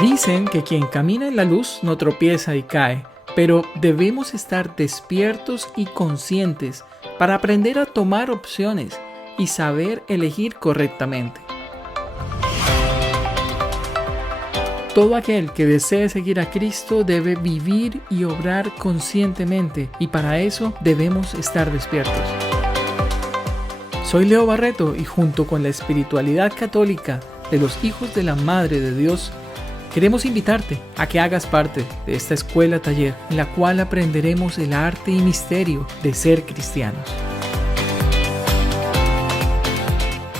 Dicen que quien camina en la luz no tropieza y cae, pero debemos estar despiertos y conscientes para aprender a tomar opciones y saber elegir correctamente. Todo aquel que desee seguir a Cristo debe vivir y obrar conscientemente, y para eso debemos estar despiertos. Soy Leo Barreto y junto con la espiritualidad católica de los hijos de la Madre de Dios, queremos invitarte a que hagas parte de esta escuela taller en la cual aprenderemos el arte y misterio de ser cristianos.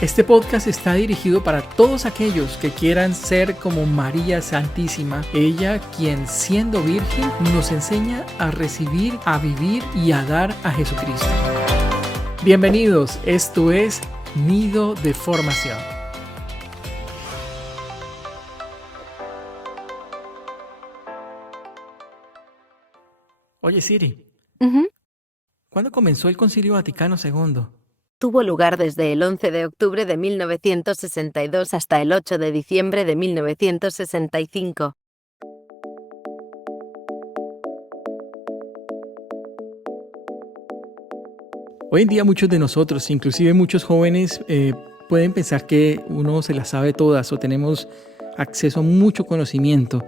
Este podcast está dirigido para todos aquellos que quieran ser como María Santísima, ella quien siendo virgen nos enseña a recibir, a vivir y a dar a Jesucristo. Bienvenidos, esto es Nido de Formación. Oye Siri, ¿cuándo comenzó el Concilio Vaticano II? Tuvo lugar desde el 11 de octubre de 1962 hasta el 8 de diciembre de 1965. Hoy en día muchos de nosotros, inclusive muchos jóvenes, pueden pensar que uno se las sabe todas o tenemos acceso a mucho conocimiento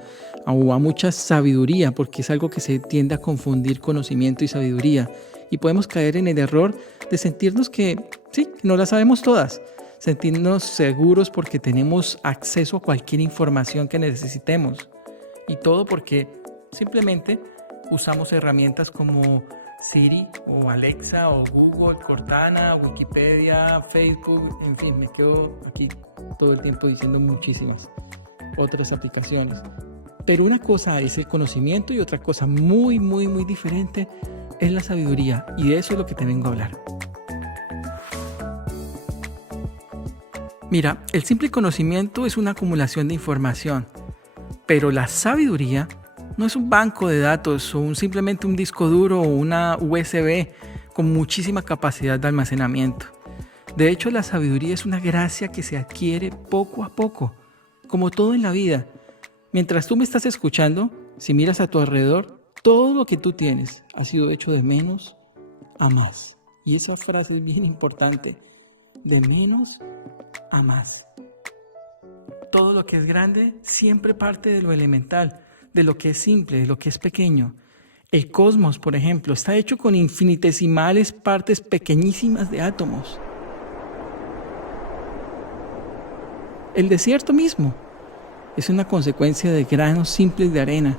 o a mucha sabiduría, porque es algo que se tiende a confundir conocimiento y sabiduría. Y podemos caer en el error de sentirnos que sí, no las sabemos todas, sentirnos seguros porque tenemos acceso a cualquier información que necesitemos. Y todo porque simplemente usamos herramientas como Siri o Alexa o Google, Cortana, Wikipedia, Facebook, en fin, me quedo aquí todo el tiempo diciendo muchísimas otras aplicaciones. Pero una cosa es el conocimiento y otra cosa muy diferente es la sabiduría, y de eso es lo que te vengo a hablar. Mira, el simple conocimiento es una acumulación de información, pero la sabiduría no es un banco de datos o simplemente un disco duro o una USB con muchísima capacidad de almacenamiento. De hecho, la sabiduría es una gracia que se adquiere poco a poco, como todo en la vida. Mientras tú me estás escuchando, si miras a tu alrededor, todo lo que tú tienes ha sido hecho de menos a más. Y esa frase es bien importante, de menos a más. Todo lo que es grande siempre parte de lo elemental, de lo que es simple, de lo que es pequeño. El cosmos, por ejemplo, está hecho con infinitesimales partes pequeñísimas de átomos. El desierto mismo es una consecuencia de granos simples de arena,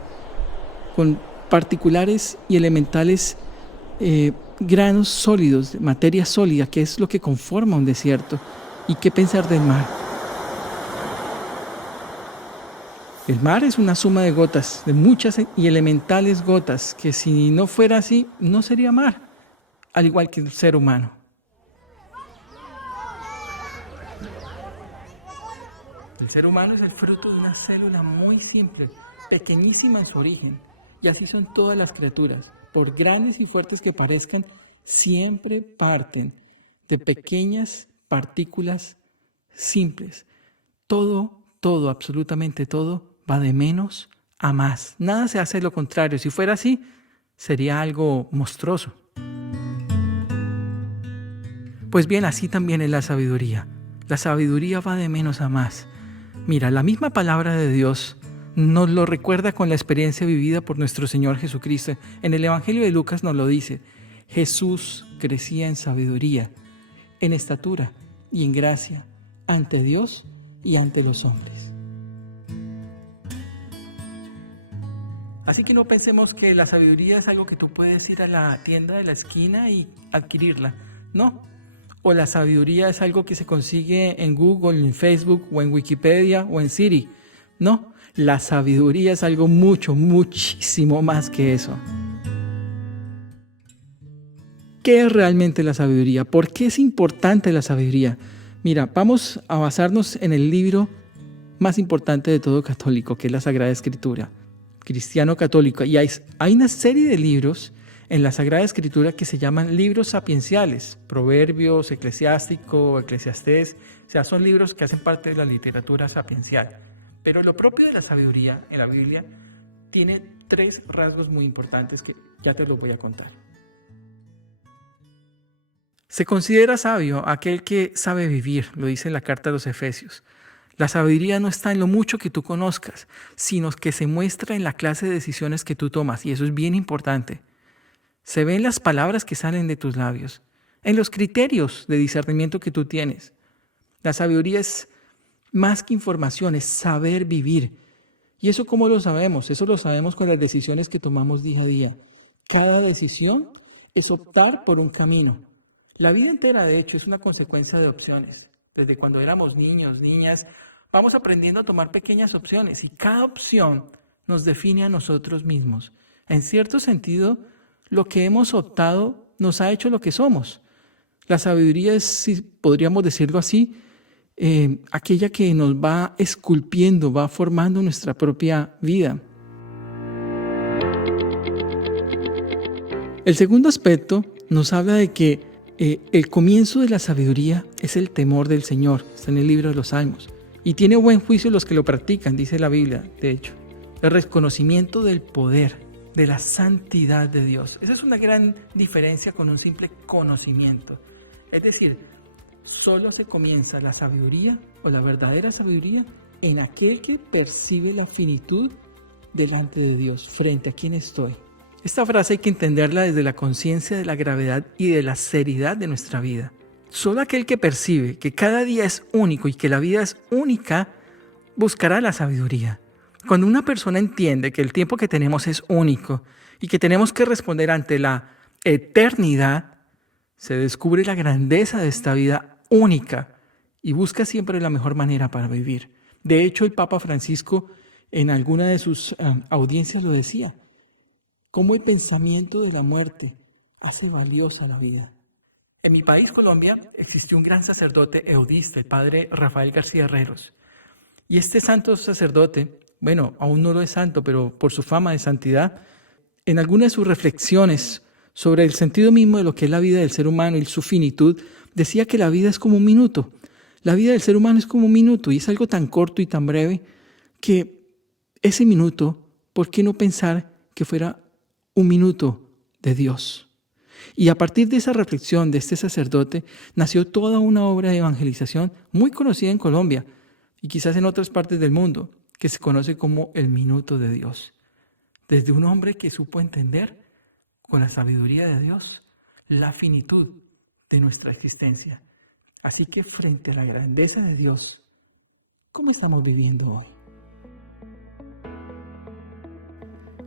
con particulares y elementales granos sólidos, de materia sólida, que es lo que conforma un desierto. ¿Y qué pensar del mar? El mar es una suma de gotas, de muchas y elementales gotas, que si no fuera así, no sería mar, al igual que el ser humano. El ser humano es el fruto de una célula muy simple, pequeñísima en su origen, y así son todas las criaturas. Por grandes y fuertes que parezcan, siempre parten de pequeñas partículas simples. Todo, absolutamente todo, va de menos a más. Nada se hace lo contrario. Si fuera así, sería algo monstruoso. Pues bien, así también es la sabiduría. La sabiduría va de menos a más. Mira, la misma palabra de Dios nos lo recuerda con la experiencia vivida por nuestro Señor Jesucristo. En el Evangelio de Lucas nos lo dice: Jesús crecía en sabiduría, en estatura y en gracia, ante Dios y ante los hombres. Así que no pensemos que la sabiduría es algo que tú puedes ir a la tienda de la esquina y adquirirla. No. O la sabiduría es algo que se consigue en Google, en Facebook, o en Wikipedia, o en Siri. No. La sabiduría es algo muchísimo más que eso. ¿Qué es realmente la sabiduría? ¿Por qué es importante la sabiduría? Mira, vamos a basarnos en el libro más importante de todo católico, que es la Sagrada Escritura, cristiano católico. Y hay una serie de libros en la Sagrada Escritura que se llaman libros sapienciales, Proverbios, Eclesiástico, Eclesiastés. O sea, son libros que hacen parte de la literatura sapiencial. Pero lo propio de la sabiduría en la Biblia tiene 3 rasgos muy importantes que ya te los voy a contar. Se considera sabio aquel que sabe vivir, lo dice en la carta a los Efesios. La sabiduría no está en lo mucho que tú conozcas, sino que se muestra en la clase de decisiones que tú tomas, y eso es bien importante. Se ve en las palabras que salen de tus labios, en los criterios de discernimiento que tú tienes. La sabiduría es más que información, es saber vivir. ¿Y eso cómo lo sabemos? Eso lo sabemos con las decisiones que tomamos día a día. Cada decisión es optar por un camino. La vida entera, de hecho, es una consecuencia de opciones. Desde cuando éramos niños, niñas, vamos aprendiendo a tomar pequeñas opciones y cada opción nos define a nosotros mismos. En cierto sentido, lo que hemos optado nos ha hecho lo que somos. La sabiduría es, si podríamos decirlo así, aquella que nos va esculpiendo, va formando nuestra propia vida. El segundo aspecto nos habla de que el comienzo de la sabiduría es el temor del Señor. Está en el libro de los Salmos. Y tiene buen juicio los que lo practican, dice la Biblia, de hecho. El reconocimiento del poder, de la santidad de Dios. Esa es una gran diferencia con un simple conocimiento. Es decir, solo se comienza la sabiduría o la verdadera sabiduría en aquel que percibe la finitud delante de Dios, frente a quien estoy. Esta frase hay que entenderla desde la conciencia de la gravedad y de la seriedad de nuestra vida. Solo aquel que percibe que cada día es único y que la vida es única, buscará la sabiduría. Cuando una persona entiende que el tiempo que tenemos es único y que tenemos que responder ante la eternidad, se descubre la grandeza de esta vida única y busca siempre la mejor manera para vivir. De hecho, el Papa Francisco en alguna de sus audiencias lo decía. Cómo el pensamiento de la muerte hace valiosa la vida. En mi país, Colombia, existió un gran sacerdote eudista, el padre Rafael García Herreros. Y este santo sacerdote, bueno, aún no lo es santo, pero por su fama de santidad, en alguna de sus reflexiones sobre el sentido mismo de lo que es la vida del ser humano y su finitud, decía que la vida es como un minuto. La vida del ser humano es como un minuto y es algo tan corto y tan breve que ese minuto, ¿por qué no pensar que fuera un minuto de Dios? Y a partir de esa reflexión de este sacerdote nació toda una obra de evangelización muy conocida en Colombia y quizás en otras partes del mundo, que se conoce como el Minuto de Dios. Desde un hombre que supo entender con la sabiduría de Dios la finitud de nuestra existencia. Así que frente a la grandeza de Dios, ¿cómo estamos viviendo hoy?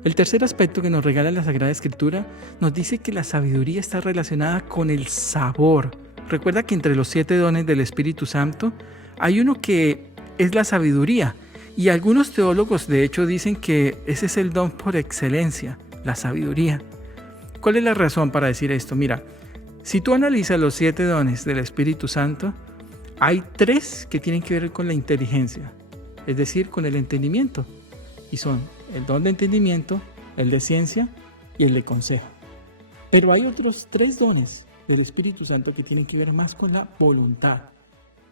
El tercer aspecto que nos regala la Sagrada Escritura nos dice que la sabiduría está relacionada con el sabor. Recuerda que entre los 7 dones del Espíritu Santo hay uno que es la sabiduría. Y algunos teólogos de hecho dicen que ese es el don por excelencia, la sabiduría. ¿Cuál es la razón para decir esto? Mira, si tú analizas los 7 dones del Espíritu Santo, hay 3 que tienen que ver con la inteligencia, es decir, con el entendimiento. Y son el don de entendimiento, el de ciencia y el de consejo. Pero hay otros 3 dones del Espíritu Santo que tienen que ver más con la voluntad.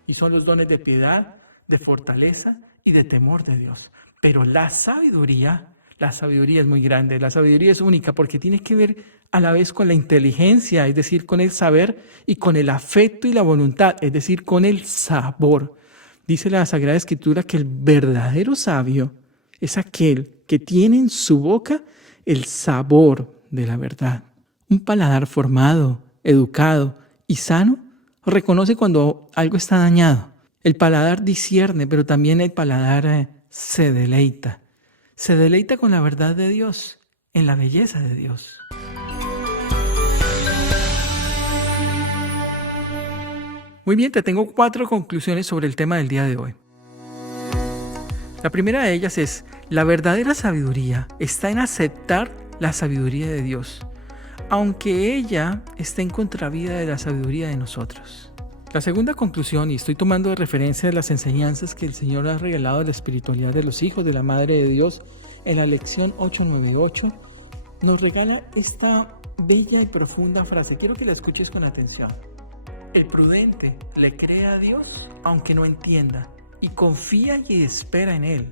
Y son los dones de piedad, de fortaleza y de temor de Dios. Pero la sabiduría es muy grande, la sabiduría es única porque tiene que ver a la vez con la inteligencia, es decir, con el saber y con el afecto y la voluntad, es decir, con el sabor. Dice la Sagrada Escritura que el verdadero sabio es aquel que tiene en su boca el sabor de la verdad. Un paladar formado, educado y sano reconoce cuando algo está dañado. El paladar discierne, pero también el paladar se deleita. Se deleita con la verdad de Dios, en la belleza de Dios. Muy bien, te tengo 4 conclusiones sobre el tema del día de hoy. La primera de ellas es, la verdadera sabiduría está en aceptar la sabiduría de Dios, aunque ella esté en contravía de la sabiduría de nosotros. La segunda conclusión, y estoy tomando de referencia de las enseñanzas que el Señor ha regalado de la espiritualidad de los hijos de la Madre de Dios en la lección 898, nos regala esta bella y profunda frase. Quiero que la escuches con atención. El prudente le cree a Dios aunque no entienda, y confía y espera en Él,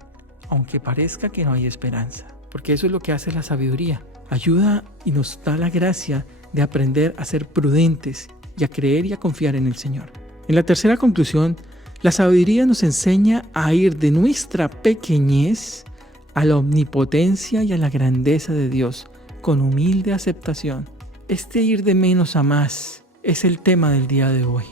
aunque parezca que no hay esperanza. Porque eso es lo que hace la sabiduría. Ayuda y nos da la gracia de aprender a ser prudentes y a creer y a confiar en el Señor. En la tercera conclusión, la sabiduría nos enseña a ir de nuestra pequeñez a la omnipotencia y a la grandeza de Dios, con humilde aceptación. Este ir de menos a más es el tema del día de hoy.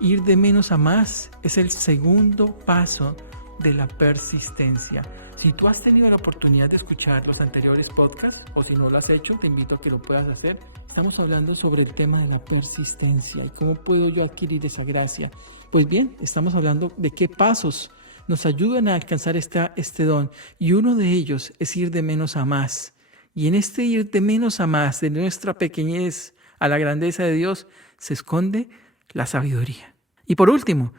Ir de menos a más es el segundo paso de la persistencia. Si tú has tenido la oportunidad de escuchar los anteriores podcasts, o si no lo has hecho, te invito a que lo puedas hacer. Estamos hablando sobre el tema de la persistencia y cómo puedo yo adquirir esa gracia. Pues bien, estamos hablando de qué pasos nos ayudan a alcanzar este don, y uno de ellos es ir de menos a más. Y en este ir de menos a más, de nuestra pequeñez a la grandeza de Dios, se esconde la sabiduría. Y por último,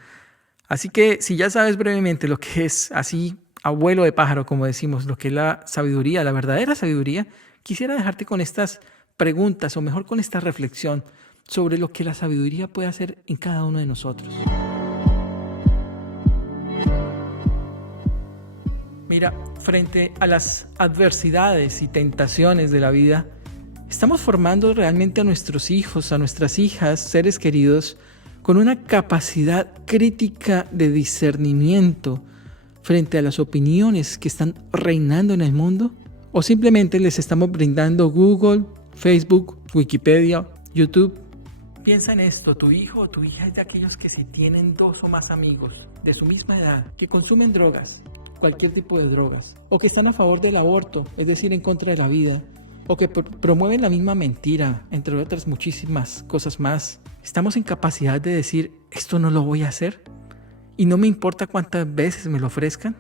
así que si ya sabes brevemente lo que es así, abuelo de pájaro, como decimos, lo que es la sabiduría, la verdadera sabiduría, quisiera dejarte con estas preguntas, o mejor con esta reflexión sobre lo que la sabiduría puede hacer en cada uno de nosotros. Mira, frente a las adversidades y tentaciones de la vida, estamos formando realmente a nuestros hijos, a nuestras hijas, seres queridos, con una capacidad crítica de discernimiento frente a las opiniones que están reinando en el mundo, o simplemente les estamos brindando Google, Facebook, Wikipedia, YouTube. Piensa en esto: tu hijo o tu hija es de aquellos que si tienen 2 o más amigos de su misma edad que consumen drogas, cualquier tipo de drogas, o que están a favor del aborto, es decir, en contra de la vida, o que promueven la misma mentira, entre otras muchísimas cosas más. Estamos en capacidad de decir: esto no lo voy a hacer, y no me importa cuántas veces me lo ofrezcan.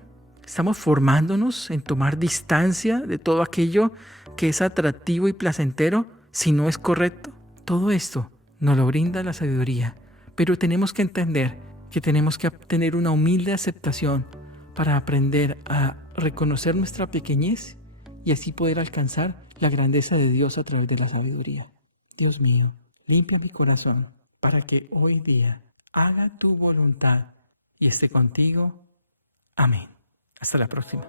Estamos formándonos en tomar distancia de todo aquello que es atractivo y placentero si no es correcto. Todo esto nos lo brinda la sabiduría, pero tenemos que entender que tenemos que tener una humilde aceptación para aprender a reconocer nuestra pequeñez y así poder alcanzar la grandeza de Dios a través de la sabiduría. Dios mío, limpia mi corazón para que hoy día haga tu voluntad y esté contigo. Amén. Hasta la próxima.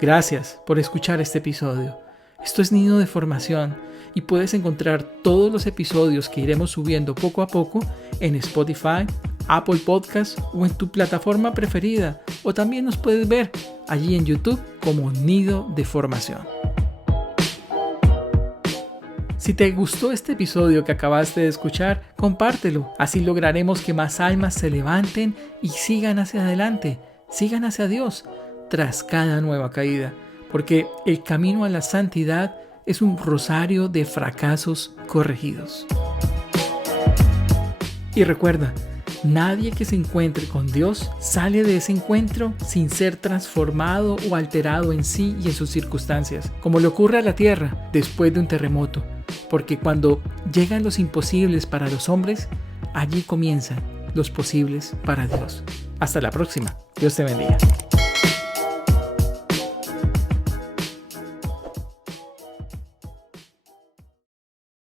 Gracias por escuchar este episodio. Esto es Nido de Formación y puedes encontrar todos los episodios que iremos subiendo poco a poco en Spotify, Apple Podcasts o en tu plataforma preferida, o también nos puedes ver allí en YouTube como Nido de Formación. Si te gustó este episodio que acabaste de escuchar, compártelo. Así lograremos que más almas se levanten y sigan hacia adelante, sigan hacia Dios tras cada nueva caída. Porque el camino a la santidad es un rosario de fracasos corregidos. Y recuerda, nadie que se encuentre con Dios sale de ese encuentro sin ser transformado o alterado en sí y en sus circunstancias, como le ocurre a la tierra después de un terremoto. Porque cuando llegan los imposibles para los hombres, allí comienzan los posibles para Dios. Hasta la próxima. Dios te bendiga.